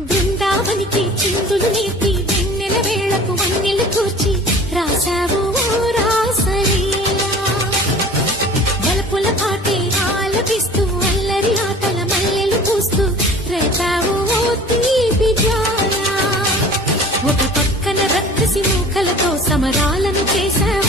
బృందావనికి చిందులు నేర్పి వెన్నెల వేళకు వన్నెలు కూర్చి రాశావు రాసలీలా బలపుల పాటే ఆలపిస్తూ అల్లరి ఆటల మల్లెలు పూస్తూ రేపావు తీపి జ్వాల ఒక పక్కన రక్కసి మూకలతో సమరాలను చేశావు